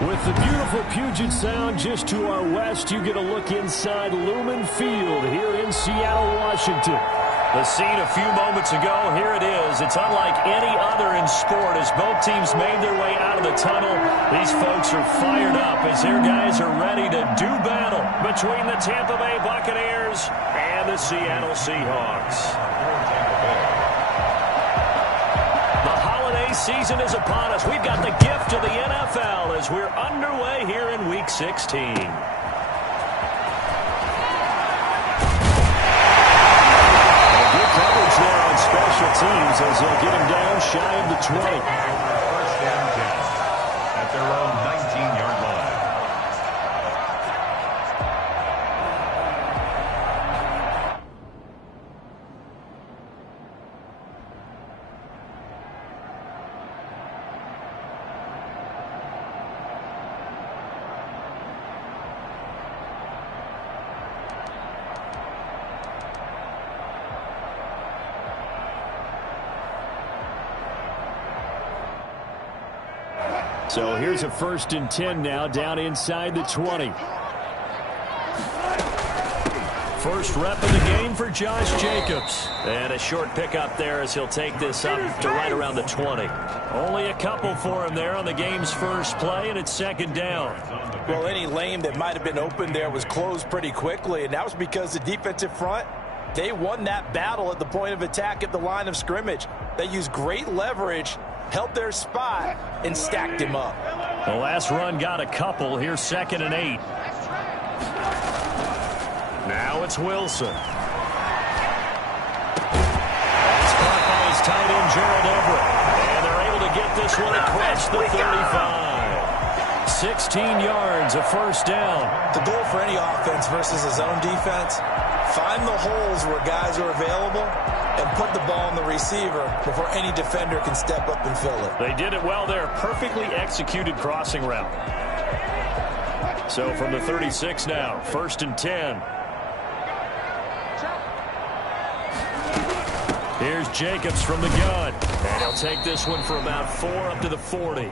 With the beautiful Puget Sound just to our west, you get a look inside Lumen Field here in Seattle, Washington. The scene a few moments ago, here it is. It's unlike any other in sport as both teams made their way out of the tunnel. These folks are fired up as their guys are ready to do battle between the Tampa Bay Buccaneers and the Seattle Seahawks. The holiday season is upon us. We've got the gift of the NFL as we're underway here in Week 16. Coverage there on special teams as they'll get him down shy of the 20. First and 10 at their own 19-yard line. So here's a 1st and 10 now down inside the 20. First rep of the game for Josh Jacobs. And a short pickup there as he'll take this up to right around the 20. Only a couple for him there on the game's first play, and it's 2nd down. Well, any lane that might have been open there was closed pretty quickly, and that was because the defensive front, they won that battle at the point of attack at the line of scrimmage. They used great leverage, held their spot, and stacked him up. The last run got a couple. Here's 2nd and 8. Now it's Wilson. That's caught by his tight end, Gerald Everett. And they're able to get this one across the 35. 16 yards, a 1st down. The goal for any offense versus a zone defense, find the holes where guys are available and put the ball on the receiver before any defender can step up and fill it. They did it well there. Perfectly executed crossing route. So from the 36 now, 1st and 10. Here's Jacobs from the gun. And he'll take this one for about 4 up to the 40.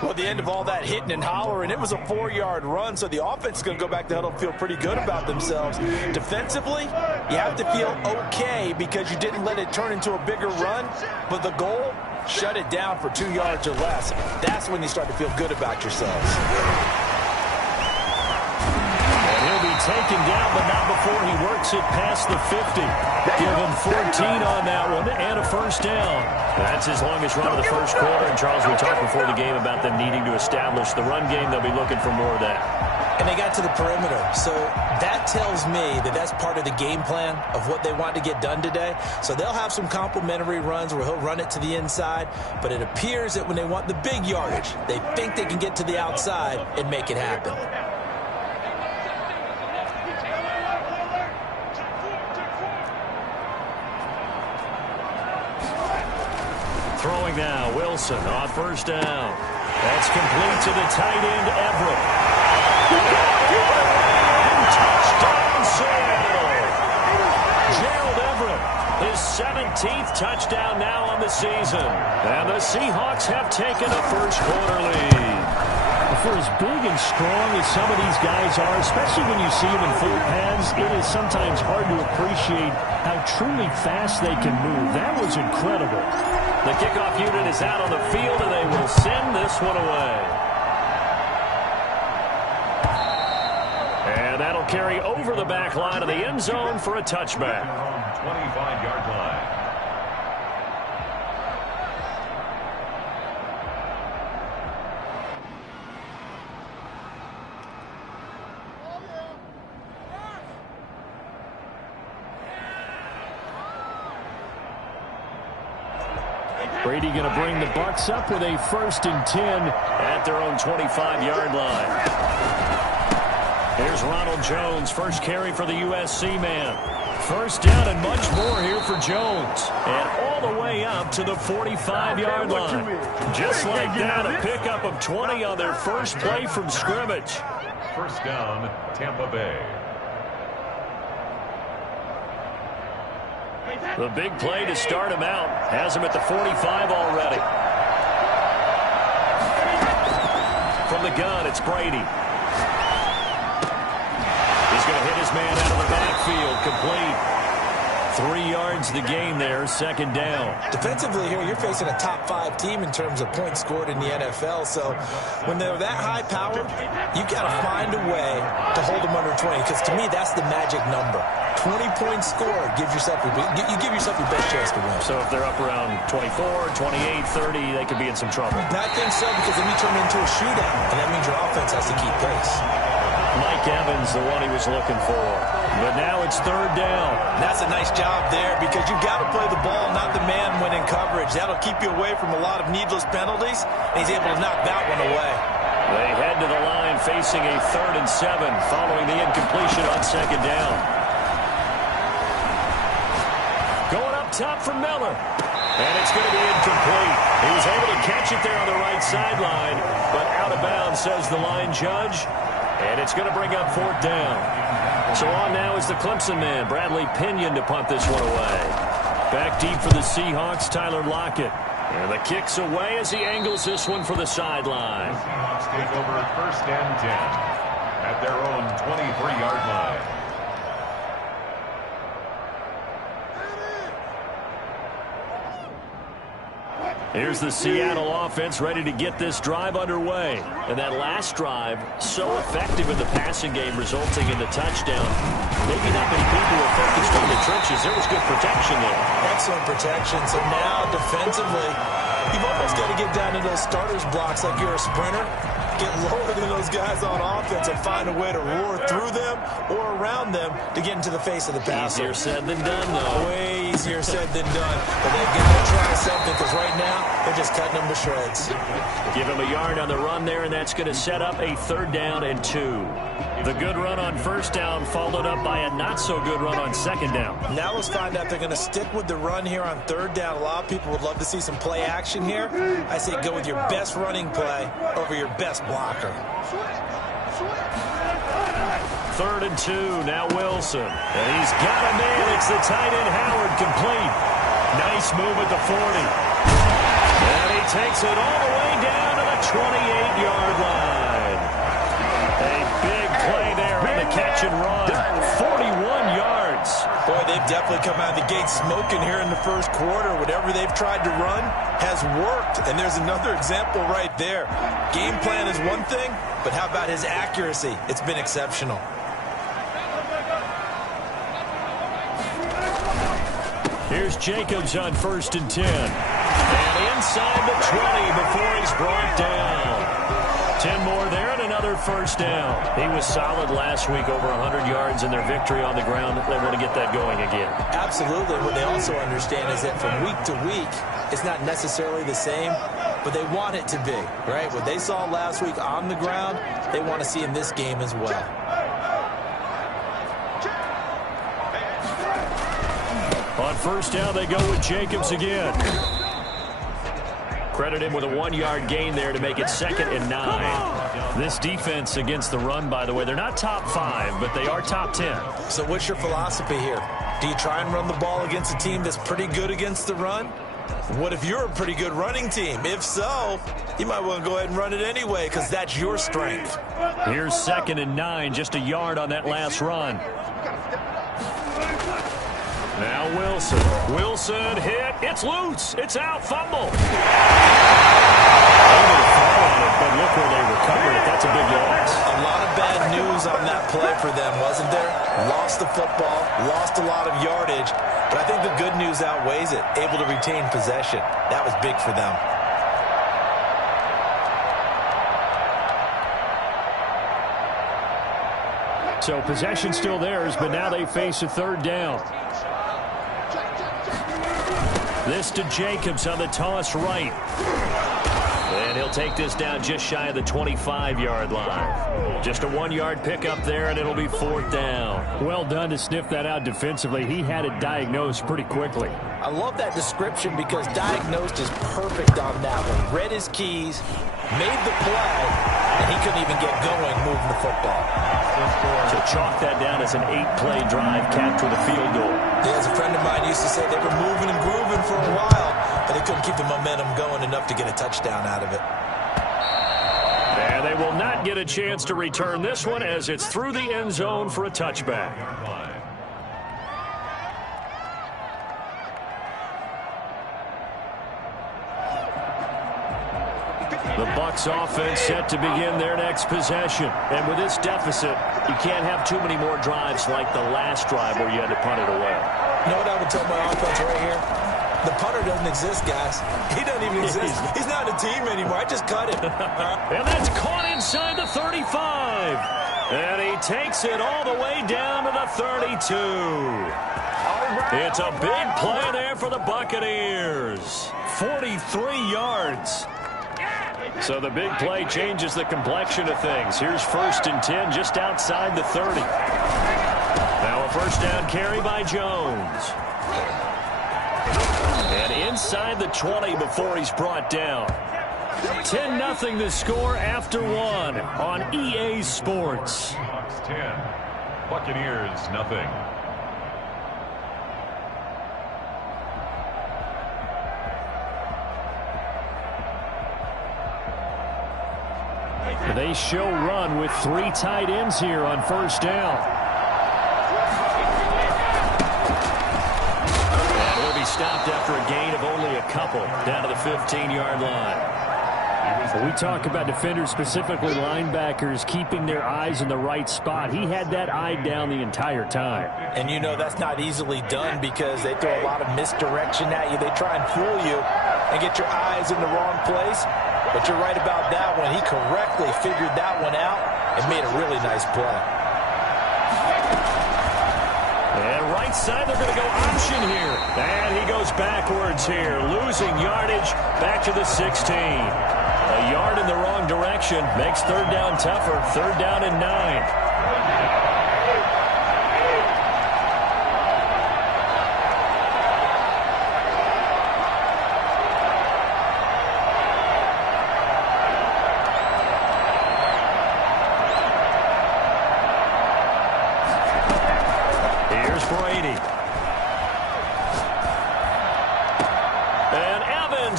Well, at the end of all that hitting and hollering, it was a 4-yard run, so the offense is going to go back to huddle and feel pretty good about themselves. Defensively, you have to feel okay because you didn't let it turn into a bigger run, but the goal, shut it down for 2 yards or less. That's when you start to feel good about yourselves. And he'll be taken down, but not before he works it past the 50. Give him 14 on that one and a 1st down. That's his longest run of the first quarter. And, Charles, we talked before the game about them needing to establish the run game. They'll be looking for more of that. And they got to the perimeter. So that tells me that that's part of the game plan of what they want to get done today. So they'll have some complementary runs where he'll run it to the inside. But it appears that when they want the big yardage, they think they can get to the outside and make it happen. Throwing now, Wilson on 1st down. That's complete to the tight end, Everett. Touchdown, Seattle. Gerald Everett, his 17th touchdown now on the season. And the Seahawks have taken a first quarter lead. For as big and strong as some of these guys are, especially when you see them in full pads, it is sometimes hard to appreciate how truly fast they can move. That was incredible. The kickoff unit is out on the field, and they will send this one away. And that'll carry over the back line of the end zone for a touchback. 25-yard line. Brady going to bring the Bucs up with a 1st and 10 at their own 25-yard line. Here's Ronald Jones, first carry for the USC man. 1st down and much more here for Jones. And all the way up to the 45-yard line. Just like that, a pickup of 20 on their first play from scrimmage. 1st down, Tampa Bay. The big play to start him out has him at the 45 already. From the gun, it's Brady. He's going to hit his man out of the backfield, complete. 3 yards the gain there, second down. Defensively here, you're facing a top 5 team in terms of points scored in the NFL. So when they're that high powered, you got to find a way to hold them under 20. Because to me, that's the magic number. 20 points scored gives yourself you give yourself your best chance to win. So if they're up around 24, 28, 30, they could be in some trouble. I think so, because then you turn into a shootout, and that means your offense has to keep pace. Mike Evans, the one he was looking for. But now it's third down. That's a nice job there, because you've got to play the ball, not the man when in coverage. That'll keep you away from a lot of needless penalties, and he's able to knock that one away. They head to the line facing a 3rd and 7 following the incompletion on second down. Going up top for Miller. And it's going to be incomplete. He was able to catch it there on the right sideline, but out of bounds, says the line judge. And it's going to bring up 4th down. So on now is the Clemson man, Bradley Pinion, to punt this one away. Back deep for the Seahawks, Tyler Lockett. And the kick's away as he angles this one for the sideline. Seahawks take over 1st and 10 at their own 23-yard line. Here's the Seattle offense ready to get this drive underway. And that last drive, so effective in the passing game, resulting in the touchdown. Maybe not many people were focused on the trenches. There was good protection there. Excellent protection. So now, defensively, you've almost got to get down to those starters blocks like you're a sprinter. Get lower than those guys on offense and find a way to roar through them or around them to get into the face of the passer. Easier said than done, though. Way easier said than done. But they've got to try something, because right now they're just cutting them to shreds. Give him a yard on the run there, and that's going to set up a 3rd down and 2. The good run on 1st down followed up by a not-so-good run on 2nd down. Now let's find out they're going to stick with the run here on 3rd down. A lot of people would love to see some play action here. I say go with your best running play over your best blocker. 3rd and 2, now Wilson. And he's got a man. It's the tight end Howard, complete. Nice move at the 40. And he takes it all the way down to the 28-yard line. A big play there on the catch and run. 41 yards. Boy, they've definitely come out of the gate smoking here in the 1st quarter. Whatever they've tried to run has worked. And there's another example right there. Game plan is one thing, but how about his accuracy? It's been exceptional. Here's Jacobs on 1st and 10. And inside the 20 before he's brought down. 10 more there and another 1st down. He was solid last week, over 100 yards in their victory on the ground. They want to get that going again. Absolutely. What they also understand is that from week to week, it's not necessarily the same, but they want it to be, right? What they saw last week on the ground, they want to see in this game as well. On 1st down, they go with Jacobs again. Credit him with a 1-yard gain there to make it 2nd and 9. This defense against the run, by the way, they're not top 5, but they are top 10. So what's your philosophy here? Do you try and run the ball against a team that's pretty good against the run? What if you're a pretty good running team? If so, you might want to go ahead and run it anyway, because that's your strength. Here's 2nd and 9, just a yard on that last run. Now Wilson. Wilson hit. It's loose. It's out. Fumble. Able to fall on it, but look where they recovered it. That's a big loss. A lot of bad news on that play for them, wasn't there? Lost the football, lost a lot of yardage, but I think the good news outweighs it. Able to retain possession. That was big for them. So possession still theirs, but now they face a 3rd down. This to Jacobs on the toss right. And he'll take this down just shy of the 25-yard line. Just a 1-yard pickup there, and it'll be 4th down. Well done to sniff that out defensively. He had it diagnosed pretty quickly. I love that description, because diagnosed is perfect on that one. Read his keys, made the play, and he couldn't even get going moving the football. To chalk that down as an 8-play drive capped with a field goal. Yeah, as a friend of mine used to say, they were moving and grooving for a while, but they couldn't keep the momentum going enough to get a touchdown out of it. And they They will not get a chance to return this one as it's through the end zone for a touchback. The Bucs offense set to begin their next possession. And with this deficit, you can't have too many more drives like the last drive where you had to punt it away. You know what I would tell my offense right here? The punter doesn't exist, guys. He doesn't even exist. He's not a team anymore. I just cut him. And that's caught inside the 35. And he takes it all the way down to the 32. It's a big play there for the Buccaneers. 43 yards. So the big play changes the complexion of things. Here's 1st and 10 just outside the 30. Now a first down carry by Jones. And inside the 20 before he's brought down. 10-0 the score after one on EA Sports. Seahawks 10, Buccaneers nothing. They show run with 3 tight ends here on first down. And he'll be stopped after a gain of only a couple down to the 15-yard line. We talk about defenders, specifically linebackers, keeping their eyes in the right spot. He had that eye down the entire time. And you know that's not easily done because they throw a lot of misdirection at you. They try and fool you and get your eyes in the wrong place. But you're right about that one. He correctly figured that one out and made a really nice play. And right side, they're going to go option here. And he goes backwards here, losing yardage back to the 16. A yard in the wrong direction makes 3rd down tougher. 3rd down and 9.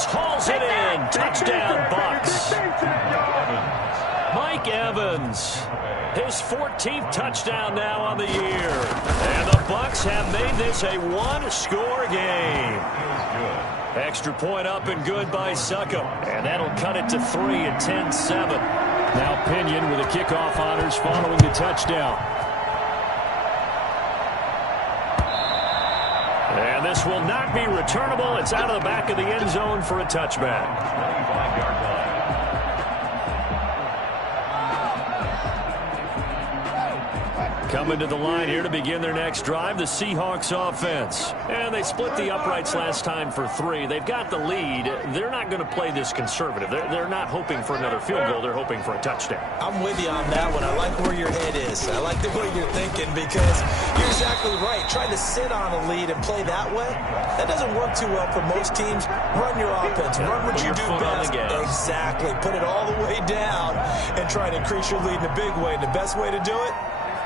Hauls it in. Touchdown, Bucs. Mike Evans. His 14th touchdown now on the year. And the Bucs have made this a one-score game. Extra point up and good by Succop. And that'll cut it to 3 at 10-7. Now Pinion with the kickoff honors following the touchdown. And this will not be returnable. It's out of the back of the end zone for a touchback. 25-yard line. Coming to the line here to begin their next drive, the Seahawks offense. And they split the uprights last time for 3. They've got the lead. They're not going to play this conservative. They're not hoping for another field goal. They're hoping for a touchdown. I'm with you on that one. I like where your head is. I like the way you're thinking because you're exactly right. Trying to sit on a lead and play that way, that doesn't work too well for most teams. Run your offense. Run what you do best. Exactly. Put it all the way down and try to increase your lead in a big way. And the best way to do it?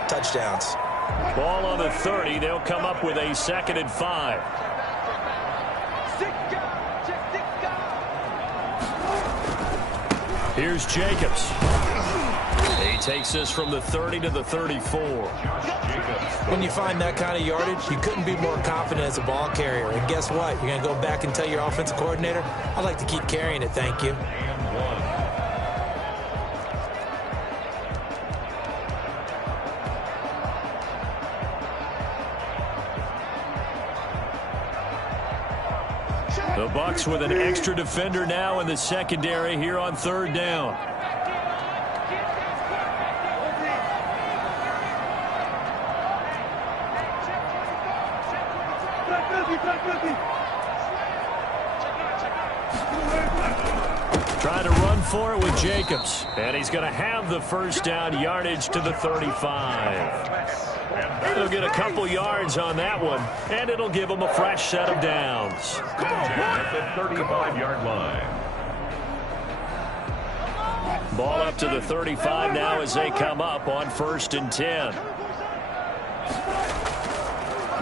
Touchdowns. Ball on the 30. They'll come up with a 2nd and 5. Here's Jacobs. He takes this from the 30 to the 34. When you find that kind of yardage, you couldn't be more confident as a ball carrier. And guess what? You're going to go back and tell your offensive coordinator, I'd like to keep carrying it, thank you. The Bucs with an extra defender now in the secondary here on 3rd down. Trying to run for it with Jacobs. And he's going to have the first down, yardage to the 35. They'll get a couple yards on that one, and it'll give them a fresh set of downs. At the 35-yard line. Ball up to the 35 now as they come up on 1st and 10.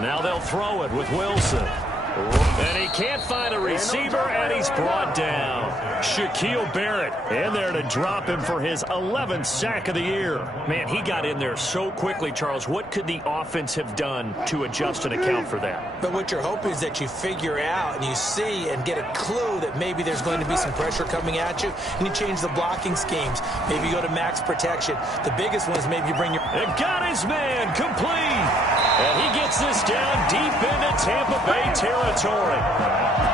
Now they'll throw it with Wilson. And he can't find a receiver, and he's brought down. Shaquille Barrett in there to drop him for his 11th sack of the year. Man, he got in there so quickly, Charles. What could the offense have done to adjust and account for that? But what you're hoping is that you figure out and you see and get a clue that maybe there's going to be some pressure coming at you, and you change the blocking schemes. Maybe you go to max protection. The biggest one is maybe you bring your... And got his man complete. And he gets this down deep into Tampa Bay territory.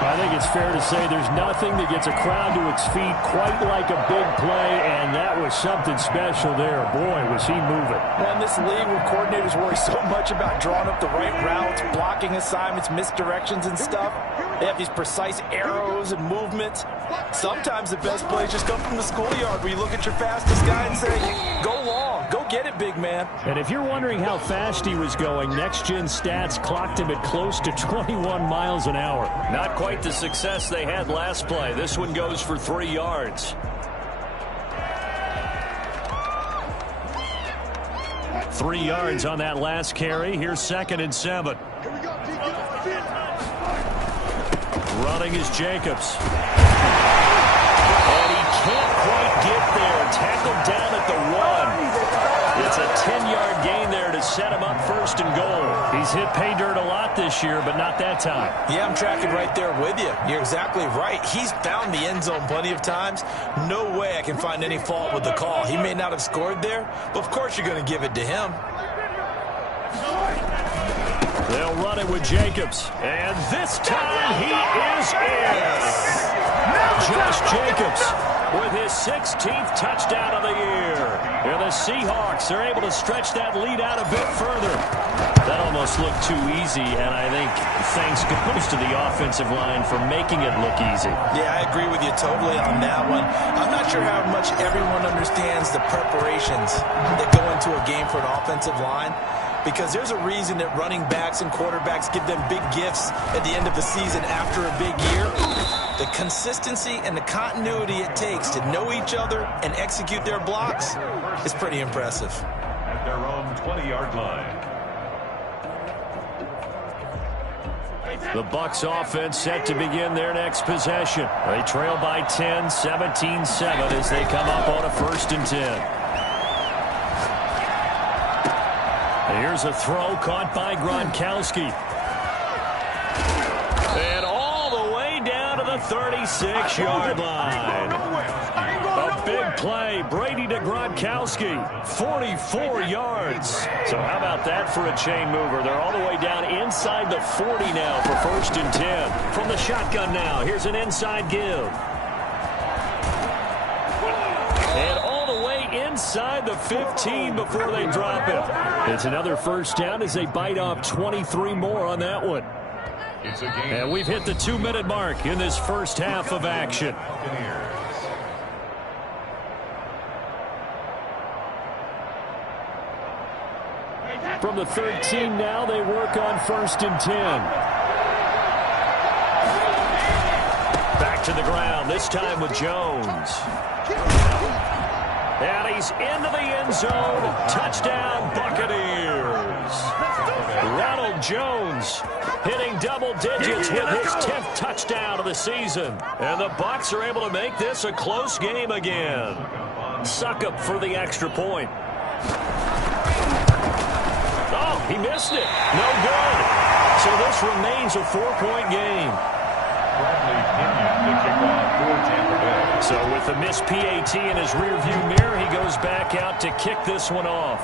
I think it's fair to say there's nothing that gets a crowd to its feet quite like a big play, and that was something special there. Boy, was he moving. Well, in this league where coordinators worry so much about drawing up the right routes, blocking assignments, misdirections and stuff, they have these precise arrows and movements. Sometimes the best plays just come from the schoolyard where you look at your fastest guy and say, go long, go get it, big man. And if you're wondering how fast he was going, next-gen stats clocked him at close to 21 miles an hour. Not quite the success they had last play. This one goes for 3 yards. 3 yards on that last carry. Here's 2nd and 7. Running is Jacobs. And he can't quite get there. Tackled down at the 1. It's a 10-yard gain there to set him up 1st and goal. He's hit pay dirt a lot this year, but not that time. Yeah, I'm tracking right there with you. You're exactly right. He's found the end zone plenty of times. No way I can find any fault with the call. He may not have scored there, but of course you're going to give it to him. They'll run it with Jacobs. And this time he is in. Josh Jacobs with his 16th touchdown of the year. And the Seahawks are able to stretch that lead out a bit further. That almost looked too easy, and I think thanks goes to the offensive line for making it look easy. Yeah, I agree with you totally on that one. I'm not sure how much everyone understands the preparations that go into a game for an offensive line, because there's a reason that running backs and quarterbacks give them big gifts at the end of the season after a big year. The consistency and the continuity it takes to know each other and execute their blocks is pretty impressive. At their own 20-yard line. The Bucs offense set to begin their next possession. They trail by 10, 17-7 as they come up on a 1st and 10. Here's a throw caught by Gronkowski. And all the way down to the 36-yard line. A big play. Brady to Gronkowski. 44 yards. So how about that for a chain mover? They're all the way down inside the 40 now for 1st and 10. From the shotgun now, here's an inside give. And all the way inside the 15 before they drop it. It's another 1st down as they bite off 23 more on that one. And we've hit the 2-minute mark in this first half of action. From the 13 now, they work on 1st and 10. Back to the ground, this time with Jones. And he's into the end zone. Touchdown, Buccaneers. Ronald Jones hitting double digits with his 10th touchdown of the season. And the Bucs are able to make this a close game again. Succop for the extra point. Oh, he missed it. No good. So this remains a 4-point game. So with the missed PAT in his rearview mirror, he goes back out to kick this one off.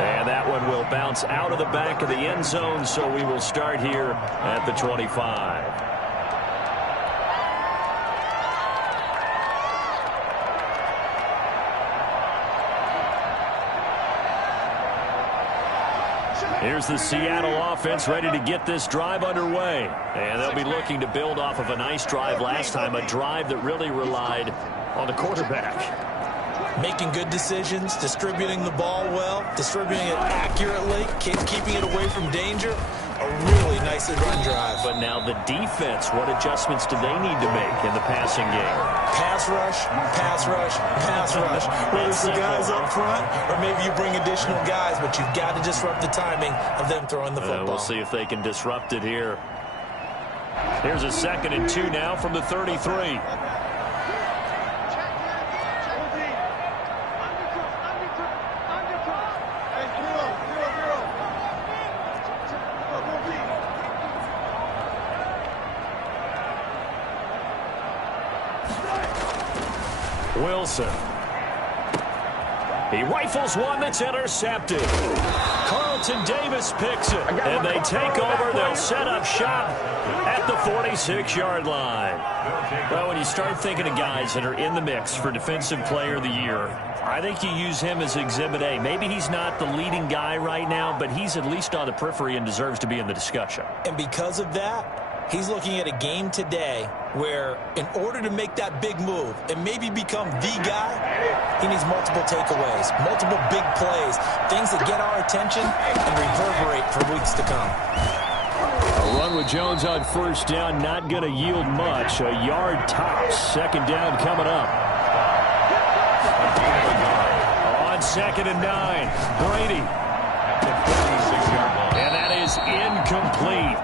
And that one will bounce out of the back of the end zone, so we will start here at the 25. Here's the Seattle offense ready to get this drive underway. And they'll be looking to build off of a nice drive last time, a drive that really relied on the quarterback. Making good decisions, distributing the ball well, distributing it accurately, keeping it away from danger. A really nicely run drive. But now the defense, what adjustments do they need to make in the passing game? Pass rush, pass rush, pass rush. Whether it's the guys up front or maybe you bring additional guys, but you've got to disrupt the timing of them throwing the football. We'll see if they can disrupt it here. Here's a 2nd and 2 now from the 33. Wilson. He rifles one that's intercepted. Carlton Davis picks it, and they take over. They'll set up shop at the 46-yard line. Well, when you start thinking of guys that are in the mix for Defensive Player of the Year, I think you use him as Exhibit A. Maybe he's not the leading guy right now, but he's at least on the periphery and deserves to be in the discussion. And because of that, he's looking at a game today where in order to make that big move and maybe become the guy, he needs multiple takeaways, multiple big plays, things that get our attention and reverberate for weeks to come. A run with Jones on first down, not going to yield much. A yard tops. 2nd down coming up. On 2nd and 9, Brady. And that is incomplete.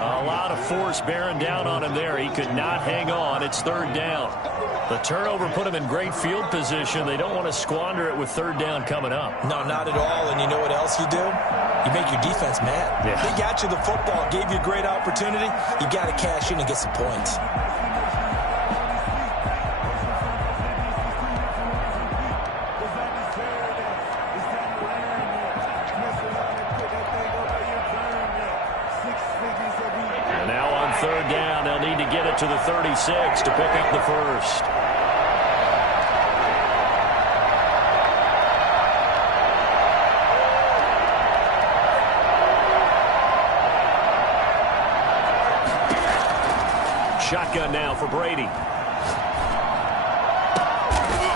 A lot of force bearing down on him there. He could not hang on. It's 3rd down. The turnover put him in great field position. They don't want to squander it with 3rd down coming up. No, not at all. And you know what else you do? You make your defense mad. Yeah. They got you the football, gave you a great opportunity. You got to cash in and get some points. To the 36 to pick up the first. Shotgun now for Brady.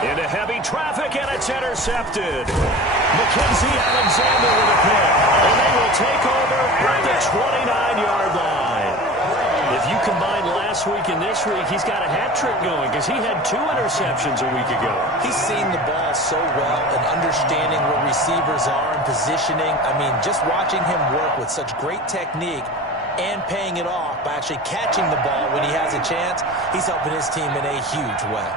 Into heavy traffic, and it's intercepted. Mackenzie Alexander with a pick. And they will take over at the 29-yard line. If you combine last week and this week, he's got a hat trick going because he had 2 interceptions a week ago. He's seen the ball so well and understanding where receivers are and positioning. I mean, just watching him work with such great technique and paying it off by actually catching the ball when he has a chance, he's helping his team in a huge way.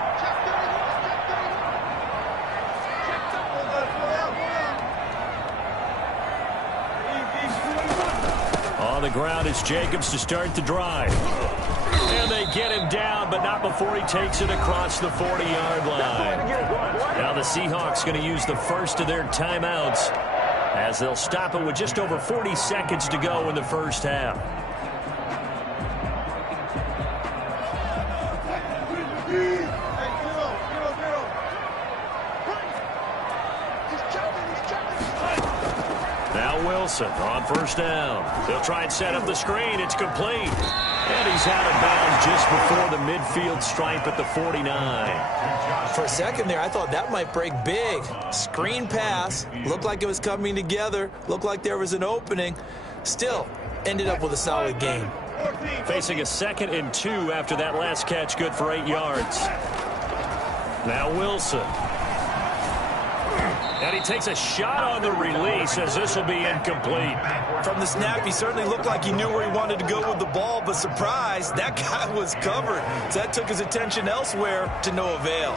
On the ground, it's Jacobs to start the drive. And they get him down, but not before he takes it across the 40-yard line. Now the Seahawks going to use the first of their timeouts as they'll stop it with just over 40 seconds to go in the first half. Wilson on first down. They'll try and set up the screen. It's complete. And he's out of bounds just before the midfield stripe at the 49. For a second there, I thought that might break big. Screen pass. Looked like it was coming together. Looked like there was an opening. Still, ended up with a solid game. Facing a 2nd and 2 after that last catch, good for 8 yards. Now Wilson. And he takes a shot on the release as this will be incomplete. From the snap, he certainly looked like he knew where he wanted to go with the ball, but surprise, that guy was covered. So that took his attention elsewhere to no avail.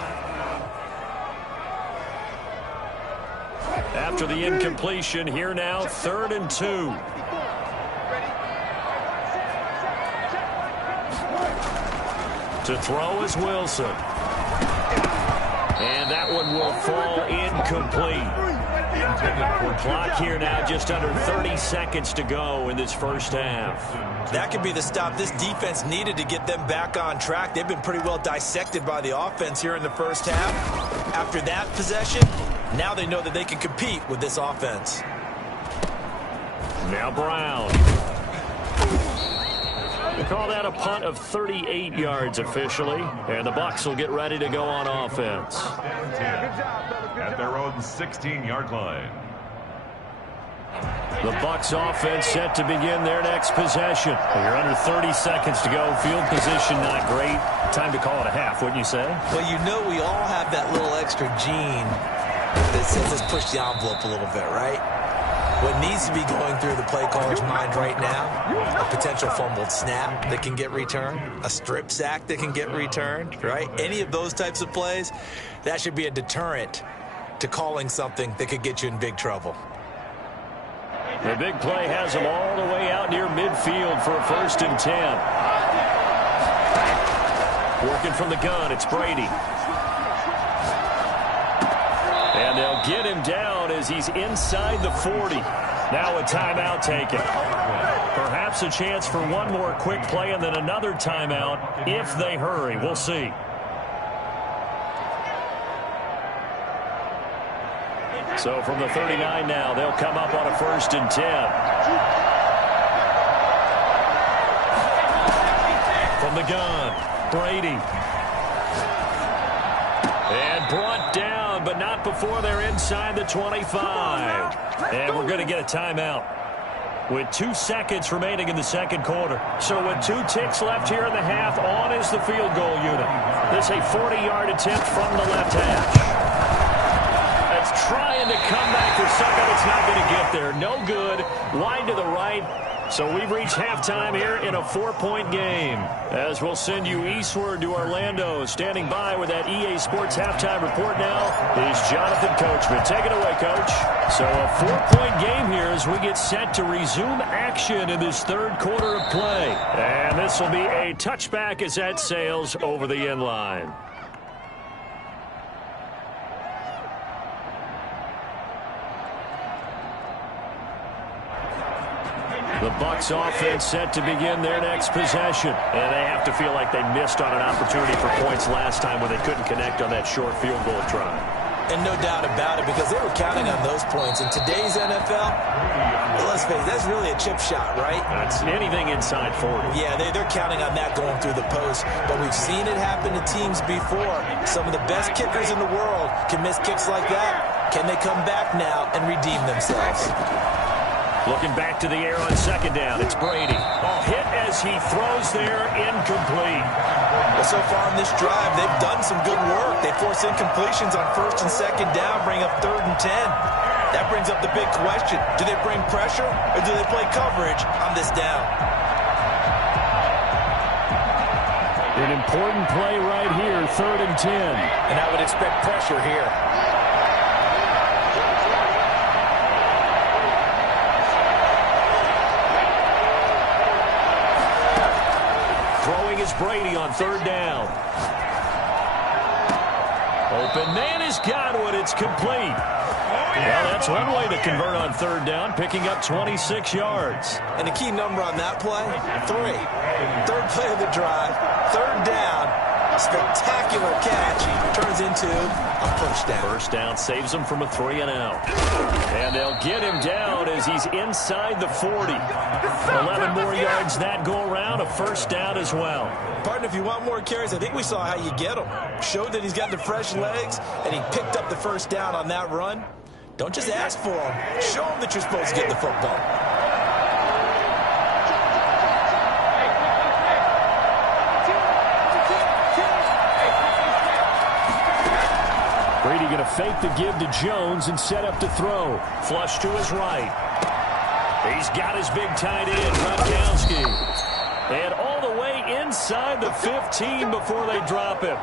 After the incompletion, here now, 3rd and 2. To throw is Wilson. And that one will fall incomplete. Clock here now, just under 30 seconds to go in this first half. That could be the stop this defense needed to get them back on track. They've been pretty well dissected by the offense here in the first half. After that possession, now they know that they can compete with this offense. Now Brown. They call that a punt of 38 yards officially, and the Bucs will get ready to go on offense. At their own 16-yard line. The Bucs offense set to begin their next possession. You're under 30 seconds to go. Field position not great. Time to call it a half, wouldn't you say? Well, you know we all have that little extra gene that says let's push the envelope a little bit, right? What needs to be going through the play caller's mind right now, a potential fumbled snap that can get returned, a strip sack that can get returned, right? Any of those types of plays, that should be a deterrent to calling something that could get you in big trouble. The big play has them all the way out near midfield for a 1st and 10. Working from the gun, it's Brady. And they'll get him down as he's inside the 40. Now a timeout taken. Perhaps a chance for one more quick play and then another timeout if they hurry. We'll see. So from the 39 now, they'll come up on a 1st and 10. From the gun, Brady. And brought down, but not before they're inside the 25. And we're going to get a timeout with 2 seconds remaining in the second quarter. So with 2 ticks left here in the half, on is the field goal unit. This is a 40-yard attempt from the left hash. That's trying to come back for second. It's not going to get there. No good. Wide to the right. So we've reached halftime here in a 4-point game. As we'll send you eastward to Orlando. Standing by with that EA Sports halftime report now is Jonathan Coachman. Take it away, Coach. So a 4-point game here as we get set to resume action in this third quarter of play. And this will be a touchback as that sails over the end line. The Bucs offense set to begin their next possession. And they have to feel like they missed on an opportunity for points last time when they couldn't connect on that short field goal try. And no doubt about it, because they were counting on those points. In today's NFL, let's face it, that's really a chip shot, right? That's anything inside 40. Yeah, they're counting on that going through the post. But we've seen it happen to teams before. Some of the best kickers in the world can miss kicks like that. Can they come back now and redeem themselves? Looking back to the air on second down, it's Brady. Hit as he throws there, incomplete. Well, so far in this drive, they've done some good work. They force incompletions on 1st and 2nd down, bring up 3rd and 10. That brings up the big question. Do they bring pressure or do they play coverage on this down? An important play right here, 3rd and 10. And I would expect pressure here. Is Brady on 3rd down. Open man has got one. It's complete. Well, that's one way to convert on 3rd down, picking up 26 yards. And the key number on that play, 3. 3rd play of the drive, 3rd down, spectacular catch, turns into a 1st down. 1st down saves him from a 3 and out. And they'll get him down as he's inside the 40. 11 more yards that go around, a 1st down as well. Partner, if you want more carries, I think we saw how you get them. Showed that he's got the fresh legs, and he picked up the 1st down on that run. Don't just ask for them. Show them that you're supposed to get the football. Brady going to fake the give to Jones and set up to throw. Flush to his right. He's got his big tight end, Gronkowski. And all the way inside the 15 before they drop him.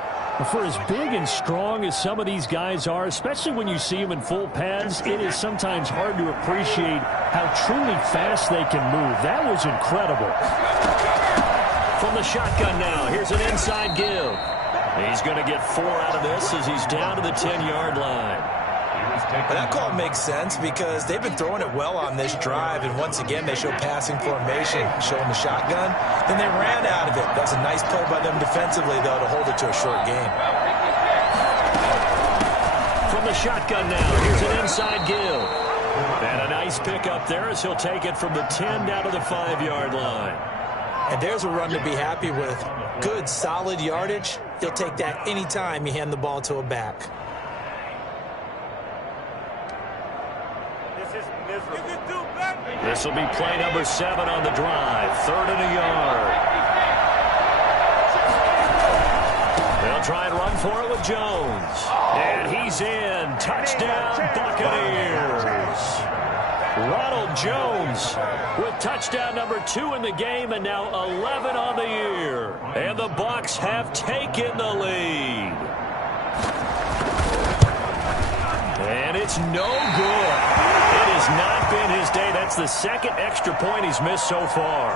For as big and strong as some of these guys are, especially when you see them in full pads, it is sometimes hard to appreciate how truly fast they can move. That was incredible. From the shotgun now, here's an inside give. He's going to get 4 out of this as he's down to the 10-yard line. That call makes sense because they've been throwing it well on this drive, and once again they show passing formation, showing the shotgun. Then they ran out of it. That's a nice play by them defensively, though, to hold it to a short game. From the shotgun now, here's an inside give. And a nice pick up there as he'll take it from the 10 down to the 5-yard line. And there's a run to be happy with. Good, solid yardage. He'll take that anytime you hand the ball to a back. This will be play number 7 on the drive. 3rd and a yard. They'll try and run for it with Jones. And he's in. Touchdown, Buccaneers. Ronald Jones with touchdown number 2 in the game, and now 11 on the year. And the Bucs have taken the lead. And it's no good. It has not been his day. That's the second extra point he's missed so far.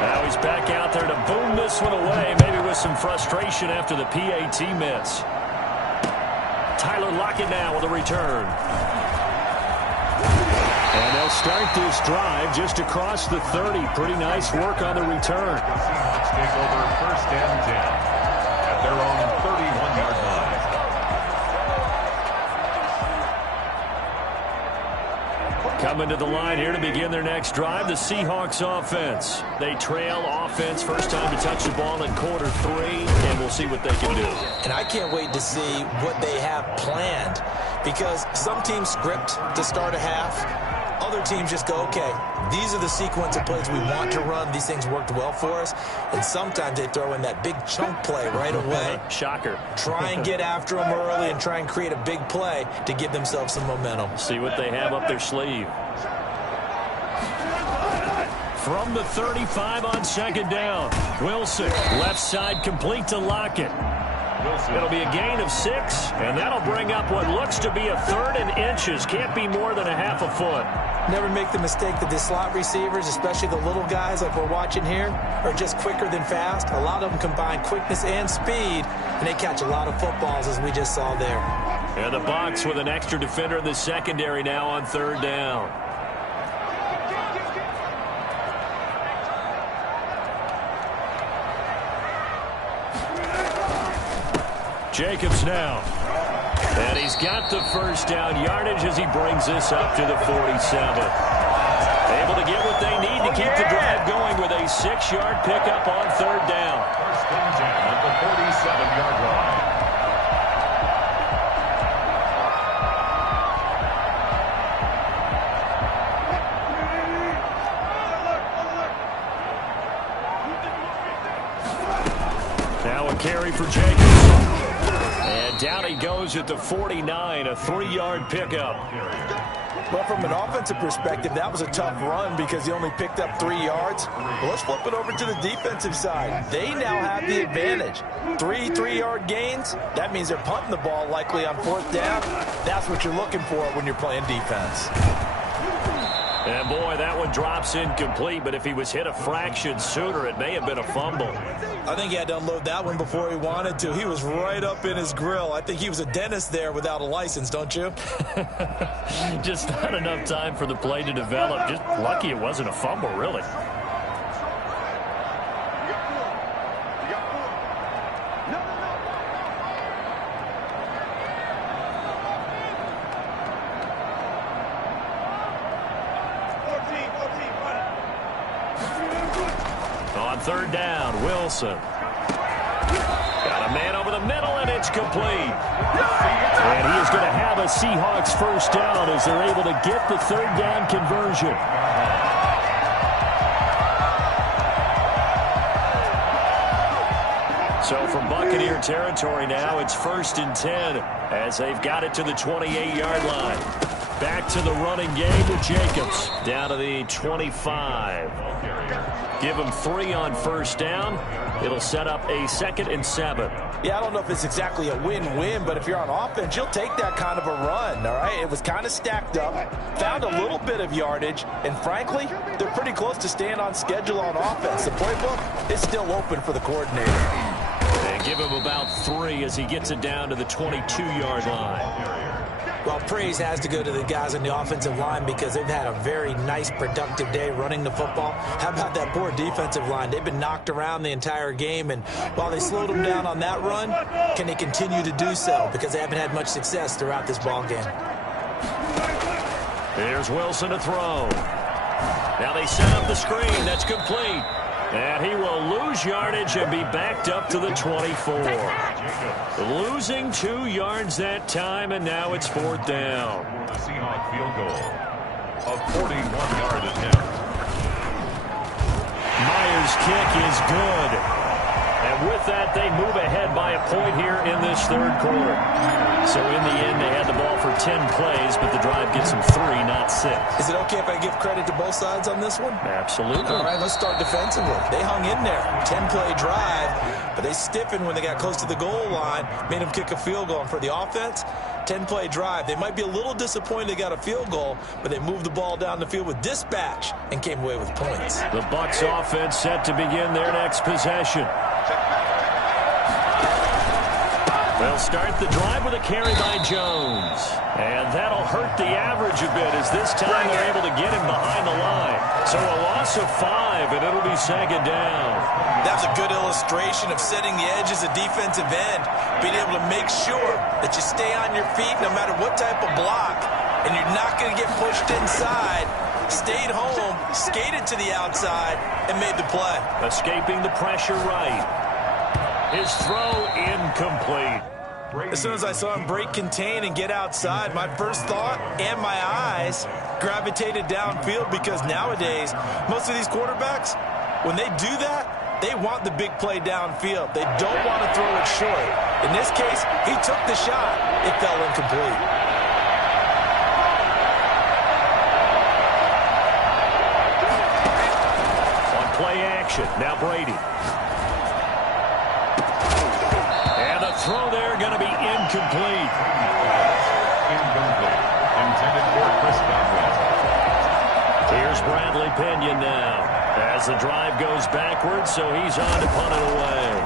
Now he's back out there to boom this one away, maybe with some frustration after the PAT miss. Tyler Lockett now with a return. And they'll start this drive just across the 30. Pretty nice work on the return. Seahawks take over 1st and 10 at their own 31-yard line. Coming to the line here to begin their next drive, the Seahawks offense. They trail offense, first time to touch the ball in quarter 3, and we'll see what they can do. And I can't wait to see what they have planned, because some teams script to start a half. Other teams just go, okay, these are the sequence of plays we want to run. These things worked well for us. And sometimes they throw in that big chunk play right away. Shocker. Try and get after them early and try and create a big play to give themselves some momentum. See what they have up their sleeve. From the 35 on 2nd down, Wilson, left side complete to Lockett. It'll be a gain of 6, and that'll bring up what looks to be a 3rd and inches. Can't be more than a half a foot. Never make the mistake that the slot receivers, especially the little guys like we're watching here, are just quicker than fast. A lot of them combine quickness and speed, and they catch a lot of footballs, as we just saw there. And the Bucs with an extra defender in the secondary now on 3rd down. Jacobs now. And he's got the first down yardage as he brings this up to the 47. Able to get what they need to keep the drive going with a 6-yard pickup on 3rd down. 1st and 10 at the 47-yard line. Now a carry for Jacobs. And down he goes at the 49, a 3-yard pickup. Well, from an offensive perspective, that was a tough run because he only picked up 3 yards. Well, let's flip it over to the defensive side. They now have the advantage. 3 3-yard gains. That means they're punting the ball likely on 4th down. That's what you're looking for when you're playing defense. And boy, that one drops incomplete, but if he was hit a fraction sooner, it may have been a fumble. I think he had to unload that one before he wanted to. He was right up in his grill. I think he was a dentist there without a license, don't you? Just not enough time for the play to develop. Just lucky it wasn't a fumble, really. On 3rd down, Wilson. Got a man over the middle, and it's complete. And he is going to have a Seahawks first down as they're able to get the 3rd down conversion. So from Buccaneer territory now, it's 1st and 10 as they've got it to the 28-yard line. Back to the running game with Jacobs. Down to the 25. Give him 3 on 1st down. It'll set up a 2nd and 7. Yeah, I don't know if it's exactly a win-win, but if you're on offense, you'll take that kind of a run, all right? It was kind of stacked up, found a little bit of yardage, and frankly, they're pretty close to staying on schedule on offense. The playbook is still open for the coordinator. And give him about 3 as he gets it down to the 22-yard line. Well, praise has to go to the guys on the offensive line because they've had a very nice, productive day running the football. How about that poor defensive line? They've been knocked around the entire game, and while they slowed them down on that run, can they continue to do so? Because they haven't had much success throughout this ball game. Here's Wilson to throw. Now they set up the screen. That's complete. And he will lose yardage and be backed up to the 24. Losing 2 yards that time, and now it's 4th down. The Seahawks field goal. A 41-yard attempt. Myers' kick is good. with that, they move ahead by a point here in this third quarter. So in the end, they had the ball for 10 plays, but the drive gets them 3, not 6. Is it okay if I give credit to both sides on this one? Absolutely. All right, let's start defensively. They hung in there. 10-play drive, but they stiffened when they got close to the goal line, made them kick a field goal. And for the offense, 10-play drive. They might be a little disappointed they got a field goal, but they moved the ball down the field with dispatch and came away with points. The Bucs offense set to begin their next possession. They'll start the drive with a carry by Jones. And that'll hurt the average a bit as this time they're able to get him behind the line. So a loss of 5, and it'll be second down. That was a good illustration of setting the edge as a defensive end, being able to make sure that you stay on your feet no matter what type of block, and you're not going to get pushed inside. Stayed home, skated to the outside, and made the play. Escaping the pressure right. His throw incomplete. As soon as I saw him break contain and get outside, my first thought and my eyes gravitated downfield, because nowadays, most of these quarterbacks, when they do that, they want the big play downfield. They don't want to throw it short. In this case, he took the shot. It fell incomplete. On play action, now Brady. Throw there going to be incomplete. Incomplete. Intended for Chris Godwin. Here's Bradley Pinion now as the drive goes backwards, so he's on to punt it away.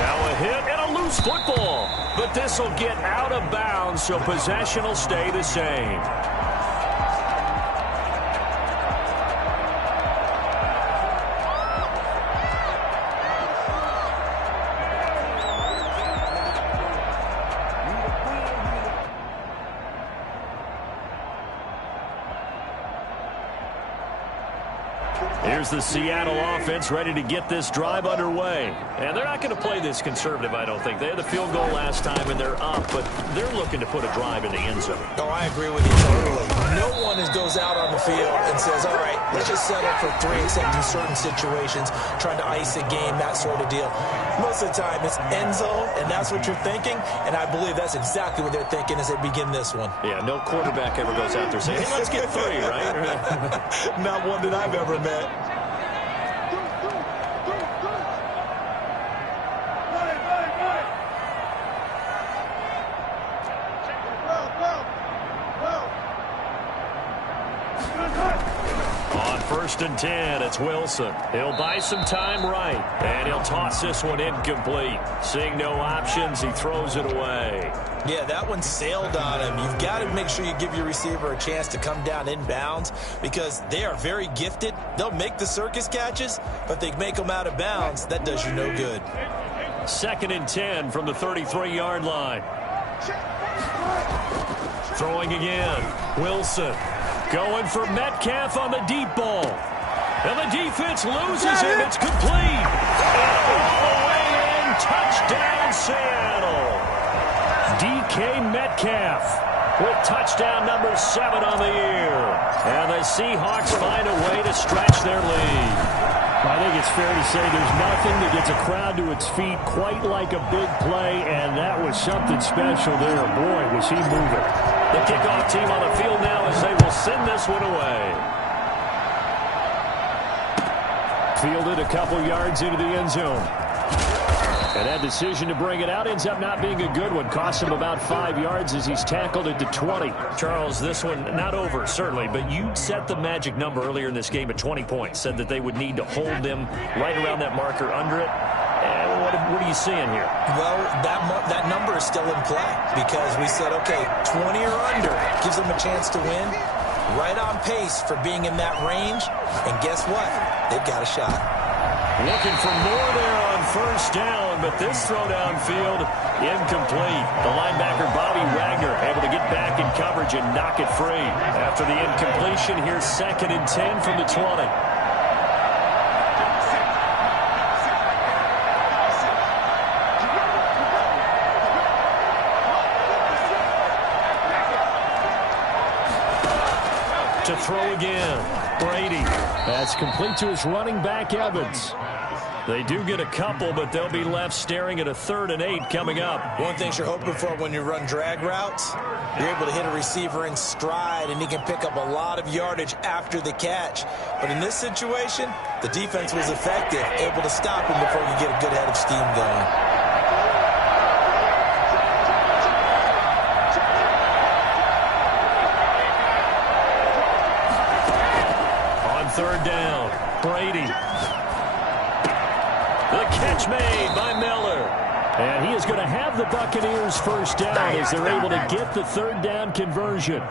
Now a hit and a loose football, but this will get out of bounds, so possession will stay the same. Here's the Seattle offense ready to get this drive underway. And they're not going to play this conservative, I don't think. They had the field goal last time, and they're up, but they're looking to put a drive in the end zone. Oh, I agree with you totally. No one goes out on the field and says, all right, let's just settle for 3, except in certain situations, trying to ice a game, that sort of deal. Most of the time, it's end zone, and that's what you're thinking, and I believe that's exactly what they're thinking as they begin this one. Yeah, no quarterback ever goes out there saying, hey, let's get 3, right? Not one that I've ever met. First and 10, it's Wilson. He'll buy some time right, and he'll toss this one incomplete. Seeing no options, he throws it away. Yeah, that one sailed on him. You've got to make sure you give your receiver a chance to come down inbounds, because they are very gifted. They'll make the circus catches, but they make them out of bounds. That does you no good. Second and 10 from the 33-yard line. Throwing again, Wilson. Going for Metcalf on the deep ball. And the defense loses him. It's complete. And all the way in. Touchdown, Seattle. DK Metcalf with touchdown number 7 on the year. And the Seahawks find a way to stretch their lead. I think it's fair to say there's nothing that gets a crowd to its feet quite like a big play, and that was something special there. Boy, was he moving. The kickoff team on the field now as they will send this one away. Fielded a couple yards into the end zone. And that decision to bring it out ends up not being a good one. Cost him about 5 yards as he's tackled it to 20. Charles, this one not over, certainly, but you set the magic number earlier in this game at 20 points. Said that they would need to hold them right around that marker under it. What are you seeing here? Well, that number is still in play, because we said, okay, 20 or under gives them a chance to win. Right on pace for being in that range. And guess what? They've got a shot. Looking for more there on first down, but this throw downfield incomplete. The linebacker, Bobby Wagner, able to get back in coverage and knock it free. After the incompletion, here's second and 10 from the 20. To throw again. Brady. That's complete to his running back, Evans. They do get a couple, but they'll be left staring at a 3rd and 8 coming up. One thing you're hoping for when you run drag routes, you're able to hit a receiver in stride, and he can pick up a lot of yardage after the catch. But in this situation, the defense was effective, able to stop him before you get a good head of steam going. On 3rd down, Brady. The catch made by Miller. And he is going to have the Buccaneers first down as they're able to get the 3rd down conversion.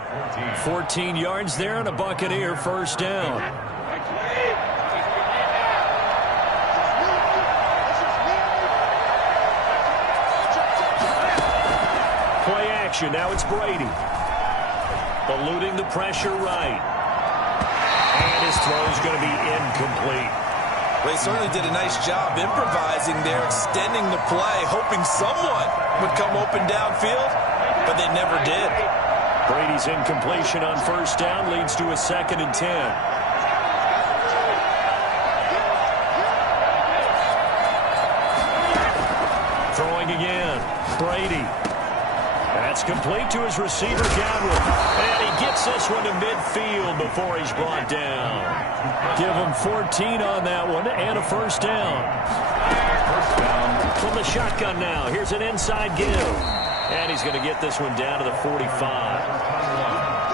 14 yards there and a Buccaneer first down. Play action. Now it's Brady. Eluding the pressure right. And his throw is going to be incomplete. They certainly did a nice job improvising there, extending the play, hoping someone would come open downfield, but they never did. Brady's incompletion on first down leads to a 2nd and 10. Throwing again. Brady. That's complete to his receiver, Godwin. And he gets this one to midfield before he's brought down. Give him 14 on that one and a first down. First down. From the shotgun now. Here's an inside give. And he's going to get this one down to the 45.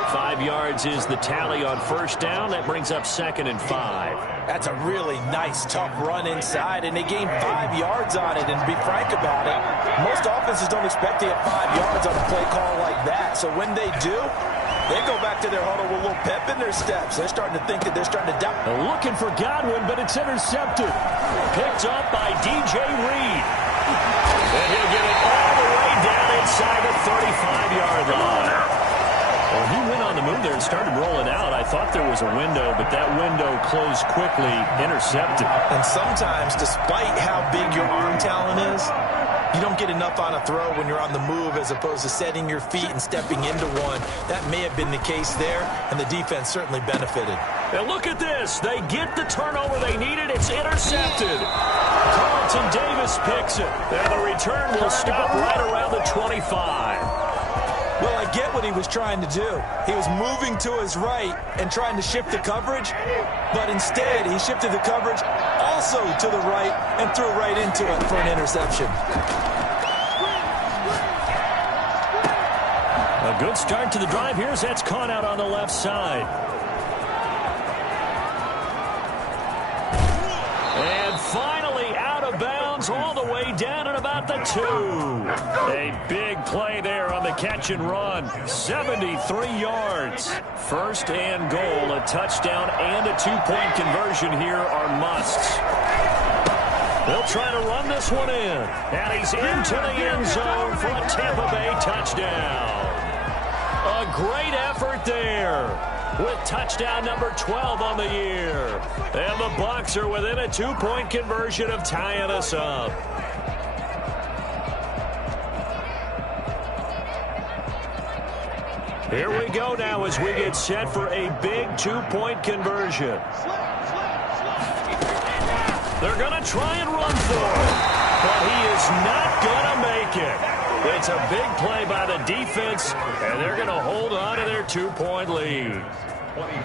5 yards is the tally on first down. That brings up 2nd and 5. That's a really nice, tough run inside, and they gained 5 yards on it. And to be frank about it, most offenses don't expect to get 5 yards on a play call like that. So when they do, they go back to their huddle with a little pep in their steps. They're starting to think that they're starting to doubt. Looking for Godwin, but it's intercepted. Picked up by DJ Reed. And he'll get it all the way down inside the 35-yard line. Well, he went on the move there and started rolling out. I thought there was a window, but that window closed quickly, intercepted. And sometimes, despite how big your arm talent is, you don't get enough on a throw when you're on the move as opposed to setting your feet and stepping into one. That may have been the case there, and the defense certainly benefited. And look at this. They get the turnover they needed. It's intercepted. Carlton Davis picks it. And the return will stop right around the 25. Well, I get what he was trying to do. He was moving to his right and trying to shift the coverage, but instead he shifted the coverage also to the right and threw right into it for an interception. A good start to the drive here as that's caught out on the left side. And finally out of bounds all the way down at about the 2. A big play there on the catch and run. 73 yards. First and goal. A touchdown and a 2-point conversion here are musts. They'll try to run this one in. And he's into the end zone for a Tampa Bay touchdown. A great effort there with touchdown number 12 on the year. And the Bucs are within a 2-point conversion of tying us up. Here we go now as we get set for a big 2-point conversion. They're going to try and run for it, but he is not going to make it. It's a big play by the defense, and they're going to hold on to their 2-point lead. 25.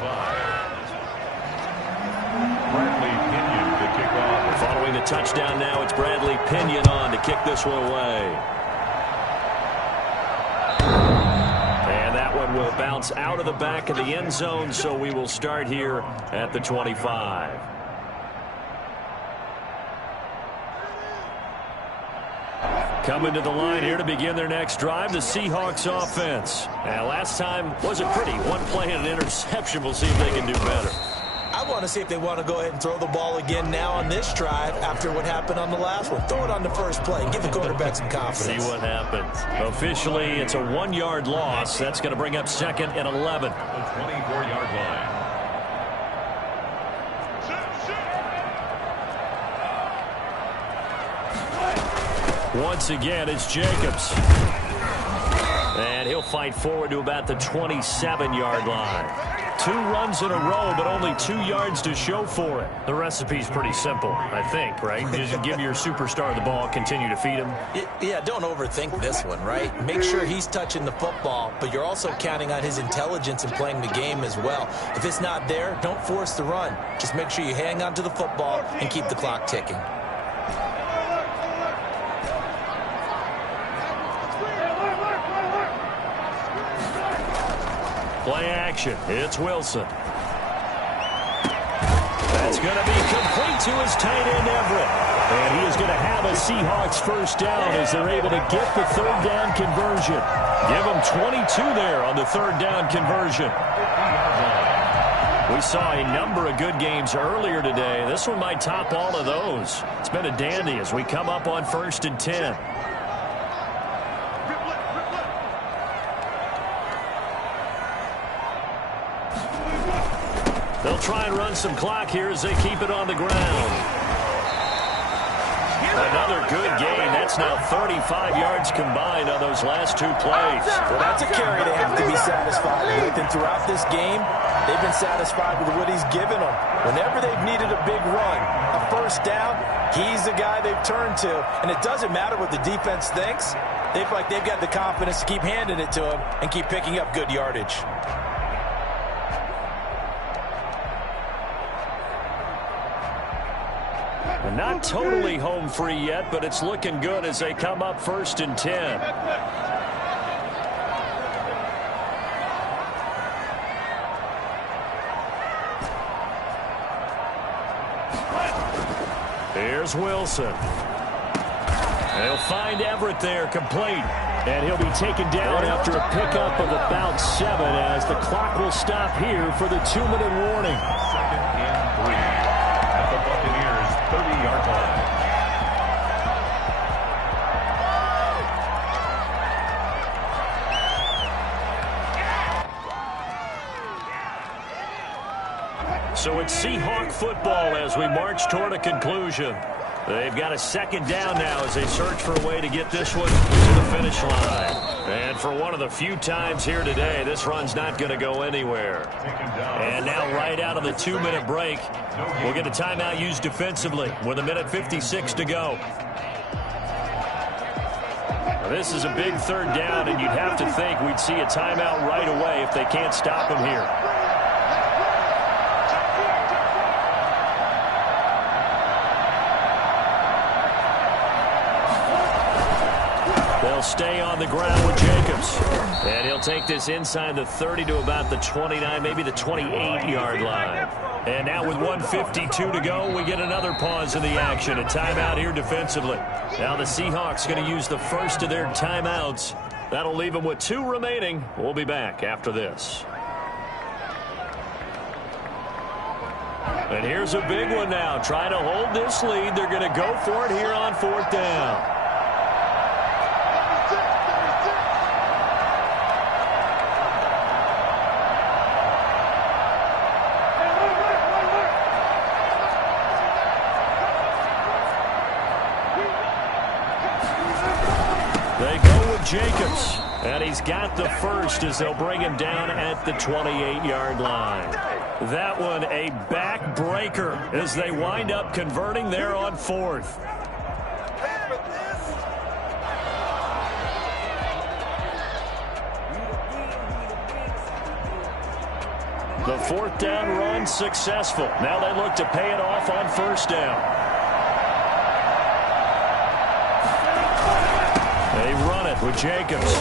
Bradley Pinion to kick off. Following the touchdown now, it's Bradley Pinion on to kick this one away. And that one will bounce out of the back of the end zone, so we will start here at the 25. Coming to the line here to begin their next drive, the Seahawks offense. Now, last time wasn't pretty. One play and an interception. We'll see if they can do better. I want to see if they want to go ahead and throw the ball again now on this drive after what happened on the last one. Throw it on the first play. Give the quarterback some confidence. See what happens. Officially, it's a 1-yard loss. That's going to bring up 2nd and 11. The 24-yard line. Once again, it's Jacobs. And he'll fight forward to about the 27-yard line. 2 runs in a row, but only 2 yards to show for it. The recipe's pretty simple, I think, right? Just give your superstar the ball, continue to feed him. Yeah, don't overthink this one, right? Make sure he's touching the football, but you're also counting on his intelligence in playing the game as well. If it's not there, don't force the run. Just make sure you hang on to the football and keep the clock ticking. Play action. It's Wilson. That's going to be complete to his tight end, Everett. And he is going to have a Seahawks first down as they're able to get the third down conversion. Give them 22 there on the third down conversion. We saw a number of good games earlier today. This one might top all of those. It's been a dandy as we come up on 1st and 10. They'll try and run some clock here as they keep it on the ground. Another good gain. That's now 35 yards combined on those last 2 plays. Well, that's a carry they have to be satisfied with. And throughout this game, they've been satisfied with what he's given them. Whenever they've needed a big run, a first down, he's the guy they've turned to. And it doesn't matter what the defense thinks. They feel like they've got the confidence to keep handing it to him and keep picking up good yardage. Not totally home free yet, but it's looking good as they come up 1st and 10. Here's Wilson. They'll find Everett there, complete. And he'll be taken down after a pickup of about 7 as the clock will stop here for the 2-minute warning. 2nd and 3 at the Buccaneers' 30-yard line. So it's Seahawk football as we march toward a conclusion. They've got a 2nd down now as they search for a way to get this one to the finish line. And for one of the few times here today, this run's not going to go anywhere. And now right out of the 2-minute break, we'll get a timeout used defensively with 1:56 to go. Now, this is a big 3rd down, and you'd have to think we'd see a timeout right away if they can't stop him here. They'll stay on the ground with Jacobs. And he'll take this inside the 30 to about the 29, maybe the 28-yard line. And now with 1:52 to go, we get another pause in the action. A timeout here defensively. Now the Seahawks going to use the first of their timeouts. That'll leave them with 2 remaining. We'll be back after this. And here's a big one now. Trying to hold this lead. They're going to go for it here on 4th down. Jacobs, and he's got the first as they'll bring him down at the 28-yard line. That one a backbreaker as they wind up converting there on 4th. The 4th down run successful. Now they look to pay it off on 1st down. They run it with Jacobs.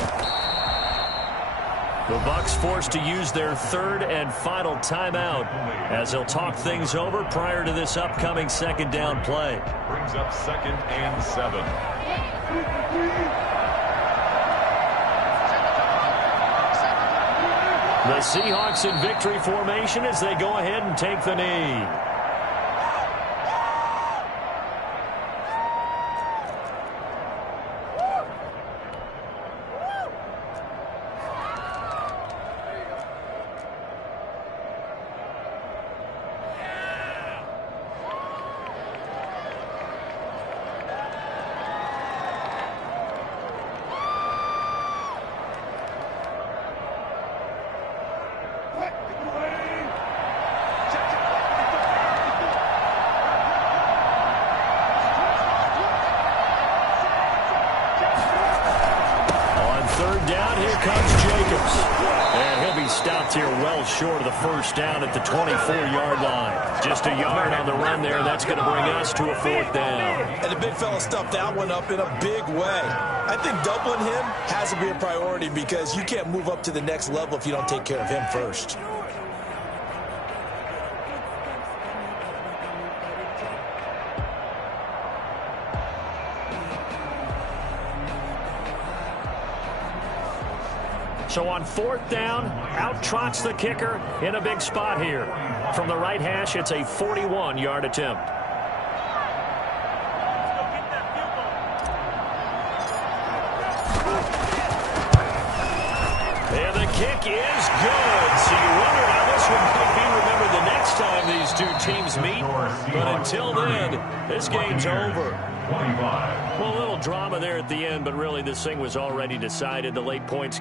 The Bucs forced to use their 3rd and final timeout as they'll talk things over prior to this upcoming 2nd down play. Brings up 2nd and 7. The Seahawks in victory formation as they go ahead and take the knee. comes Jacobs. And he'll be stopped here well short of the first down at the 24-yard line. Just a yard on the run there. That's going to bring us to a fourth down. And the big fella stuffed that one up in a big way. I think doubling him has to be a priority because you can't move up to the next level if you don't take care of him first. So on fourth down, out trots the kicker in a big spot here. From the right hash, it's a 41-yard attempt. And the kick is good. So you wonder how this one might be remembered the next time these two teams meet. But until then, this game's over. Well, a little drama there at the end, but really this thing was already decided. The late points get